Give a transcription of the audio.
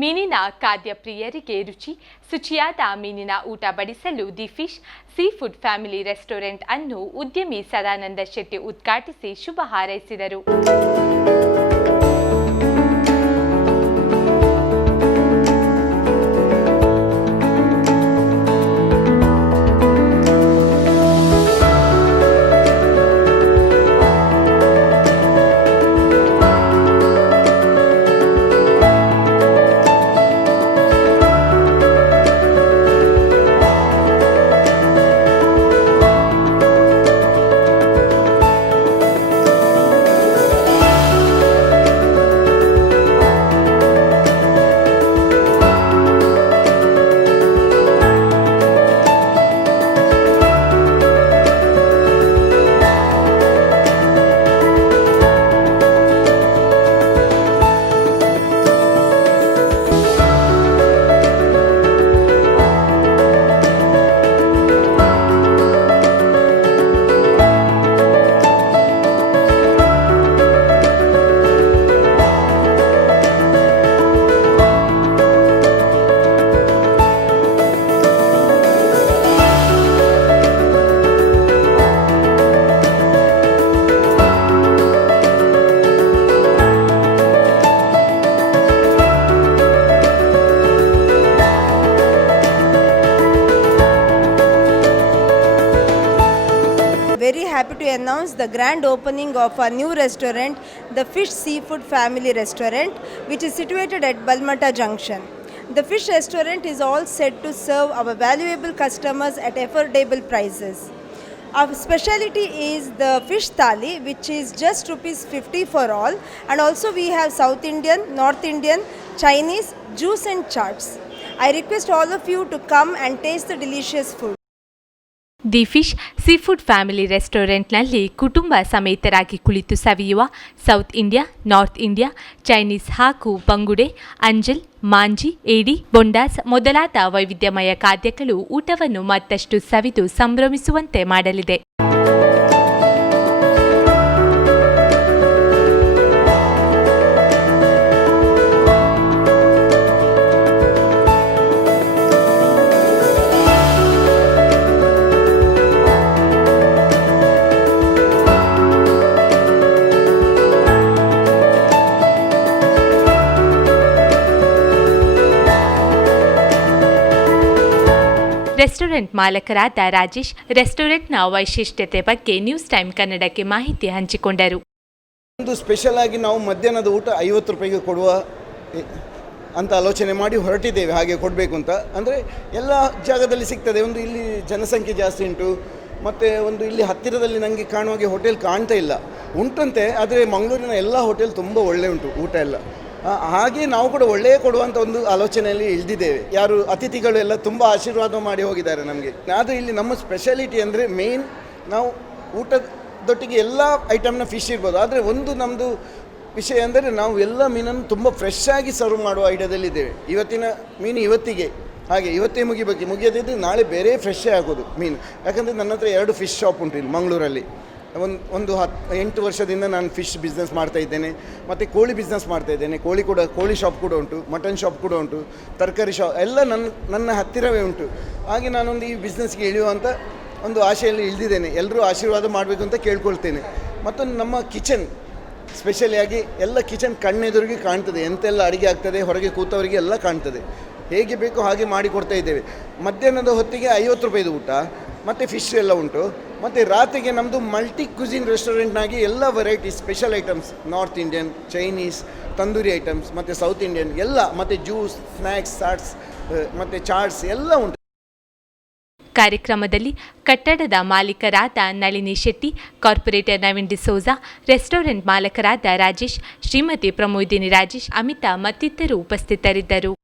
ಮೀನಿನ ಖಾದ್ಯ ಪ್ರಿಯರಿಗೆ ರುಚಿ ಶುಚಿಯಾದ ಮೀನಿನ ಊಟ ಬಡಿಸಲು ದಿ ಫಿಶ್ ಸೀ ಫುಡ್ ಫ್ಯಾಮಿಲಿ ರೆಸ್ಟೋರೆಂಟ್ ಅನ್ನು ಉದ್ಯಮಿ ಸದಾನಂದ ಶೆಟ್ಟಿ ಉದ್ಘಾಟಿಸಿ ಶುಭ ಹಾರೈಸಿದರು. Very happy to announce the grand opening of our new restaurant, the Fish Seafood Family Restaurant, which is situated at Balmata Junction. The Fish Restaurant is all set to serve our valuable customers at affordable prices. Our specialty is the fish thali, which is just ₹50 for all, and also we have South Indian, North Indian, Chinese, juice and chaats. I request all of you to come and taste the delicious food. The fish seafood family ರೆಸ್ಟೋರೆಂಟ್ನಲ್ಲಿ ಕುಟುಂಬ ಸಮೇತರಾಗಿ ಕುಳಿತು ಸವಿಯುವ South India, North India, Chinese ಹಾಗೂ ಬಂಗುಡೆ, ಅಂಜಲ್, ಮಾಂಜಿ, ಏಡಿ, ಬೊಂಡಾಸ್ ಮೊದಲಾದ ವೈವಿಧ್ಯಮಯ ಖಾದ್ಯಗಳು ಊಟವನ್ನು ಮತ್ತಷ್ಟು ಸವಿದು ಸಂಭ್ರಮಿಸುವಂತೆ ಮಾಡಲಿದೆ. ರೆಸ್ಟೋರೆಂಟ್ ಮಾಲಕರಾದ ರಾಜೇಶ್ ರೆಸ್ಟೋರೆಂಟ್ನ ವೈಶಿಷ್ಟ್ಯತೆ ಬಗ್ಗೆ ನ್ಯೂಸ್ ಟೈಮ್ ಕನ್ನಡಕ್ಕೆ ಮಾಹಿತಿ ಹಂಚಿಕೊಂಡರು. ಒಂದು ಸ್ಪೆಷಲ್ ಆಗಿ ನಾವು ಮಧ್ಯಾಹ್ನದ ಊಟ ₹50 ಕೊಡುವ ಅಂತ ಆಲೋಚನೆ ಮಾಡಿ ಹೊರಟಿದ್ದೇವೆ. ಹಾಗೆ ಕೊಡಬೇಕು ಅಂತ ಅಂದರೆ ಎಲ್ಲ ಜಾಗದಲ್ಲಿ ಸಿಗ್ತದೆ. ಒಂದು ಇಲ್ಲಿ ಜನಸಂಖ್ಯೆ ಜಾಸ್ತಿ ಉಂಟು, ಮತ್ತು ಒಂದು ಇಲ್ಲಿ ಹತ್ತಿರದಲ್ಲಿ ನನಗೆ ಕಾಣುವಾಗೆ ಹೋಟೆಲ್ ಕಾಣ್ತಾ ಇಲ್ಲ, ಉಂಟಂತೆ. ಆದರೆ ಮಂಗಳೂರಿನ ಎಲ್ಲ ಹೋಟೆಲ್ ತುಂಬ ಒಳ್ಳೆ ಉಂಟು ಊಟ ಎಲ್ಲ. ಹಾಗೆ ನಾವು ಕೂಡ ಒಳ್ಳೆಯ ಕೊಡುವಂಥ ಒಂದು ಆಲೋಚನೆಯಲ್ಲಿ ಇಳಿದಿದ್ದೇವೆ. ಯಾರು ಅತಿಥಿಗಳು ಎಲ್ಲ ತುಂಬ ಆಶೀರ್ವಾದ ಮಾಡಿ ಹೋಗಿದ್ದಾರೆ ನಮಗೆ. ಆದರೆ ಇಲ್ಲಿ ನಮ್ಮ ಸ್ಪೆಷಾಲಿಟಿ ಅಂದರೆ ಮೇನ್, ನಾವು ಊಟದೊಟ್ಟಿಗೆ ಎಲ್ಲ ಐಟಮ್ನ ಫಿಶ್ ಇರ್ಬೋದು, ಆದರೆ ಒಂದು ನಮ್ಮದು ವಿಷಯ ಅಂದರೆ ನಾವು ಎಲ್ಲ ಮೀನನ್ನು ತುಂಬ ಫ್ರೆಶ್ ಆಗಿ ಸರ್ವ್ ಮಾಡುವ ಐಡಿಯಾದಲ್ಲಿದ್ದೇವೆ. ಇವತ್ತಿನ ಮೀನು ಇವತ್ತಿಗೆ, ಹಾಗೆ ಇವತ್ತೇ ಮುಗಿಯದಿದ್ದು ನಾಳೆ ಬೇರೆ ಫ್ರೆಶ್ಶೇ ಆಗೋದು ಮೀನು. ಯಾಕಂದರೆ ನನ್ನ ಹತ್ರ 2 ಫಿಶ್ ಶಾಪ್ ಉಂಟು ಇಲ್ಲಿ ಮಂಗಳೂರಲ್ಲಿ. ಒಂದು 8 ವರ್ಷದಿಂದ ನಾನು ಫಿಶ್ ಬಿಸ್ನೆಸ್ ಮಾಡ್ತಾಯಿದ್ದೇನೆ, ಮತ್ತು ಕೋಳಿ ಬಿಸ್ನೆಸ್ ಮಾಡ್ತಾಯಿದ್ದೇನೆ. ಕೋಳಿ ಶಾಪ್ ಕೂಡ ಉಂಟು, ಮಟನ್ ಶಾಪ್ ಕೂಡ ಉಂಟು, ತರಕಾರಿ ಶಾಪ್ ಎಲ್ಲ ನನ್ನ ಹತ್ತಿರವೇ ಉಂಟು. ಹಾಗೆ ನಾನೊಂದು ಈ ಬಿಸ್ನೆಸ್ಗೆ ಇಳಿಯುವಂಥ ಒಂದು ಆಶೆಯಲ್ಲಿ ಇಳಿದಿದ್ದೇನೆ. ಎಲ್ಲರೂ ಆಶೀರ್ವಾದ ಮಾಡಬೇಕು ಅಂತ ಕೇಳ್ಕೊಳ್ತೇನೆ. ಮತ್ತೊಂದು ನಮ್ಮ ಕಿಚನ್ ಸ್ಪೆಷಲಿಯಾಗಿ ಎಲ್ಲ ಕಿಚನ್ ಕಣ್ಣೆದುರಿಗೆ ಕಾಣ್ತದೆ. ಎಂತೆಲ್ಲ ಅಡುಗೆ ಆಗ್ತದೆ ಹೊರಗೆ ಕೂತವರಿಗೆ ಎಲ್ಲ ಕಾಣ್ತದೆ. ಹೇಗೆ ಬೇಕೋ ಹಾಗೆ ಮಾಡಿಕೊಡ್ತಾ ಇದ್ದೇವೆ. ಮಧ್ಯಾಹ್ನದ ಹೊತ್ತಿಗೆ ₹50 ಊಟ, ಮತ್ತು ಫಿಶ್ ಎಲ್ಲ ಉಂಟು. ಮತ್ತು ರಾತ್ರಿಗೆ ನಮ್ಮದು ಮಲ್ಟಿ ಕ್ಯುಸಿನ್ ರೆಸ್ಟೋರೆಂಟ್ನಾಗಿ ಎಲ್ಲ variety special items, north Indian, Chinese, tandoori items ಮತ್ತು ಸೌತ್ ಇಂಡಿಯನ್ ಎಲ್ಲ, ಮತ್ತು ಜ್ಯೂಸ್, ಸ್ನ್ಯಾಕ್ಸ್, ಸಾಟ್ಸ್ ಮತ್ತು ಚಾಟ್ಸ್ ಎಲ್ಲ ಉಂಟು. ಕಾರ್ಯಕ್ರಮದಲ್ಲಿ ಕಟ್ಟಡದ ಮಾಲೀಕರಾದ ನಳಿನಿ ಶೆಟ್ಟಿ, ಕಾರ್ಪೊರೇಟರ್ ನವೀನ್ ಡಿಸೋಜಾ, ರೆಸ್ಟೋರೆಂಟ್ ಮಾಲಕರಾದ ರಾಜೇಶ್, ಶ್ರೀಮತಿ ಪ್ರಮೋದಿನಿ ರಾಜೇಶ್, ಅಮಿತಾ ಮತ್ತಿತರರು ಉಪಸ್ಥಿತರಿದ್ದರು.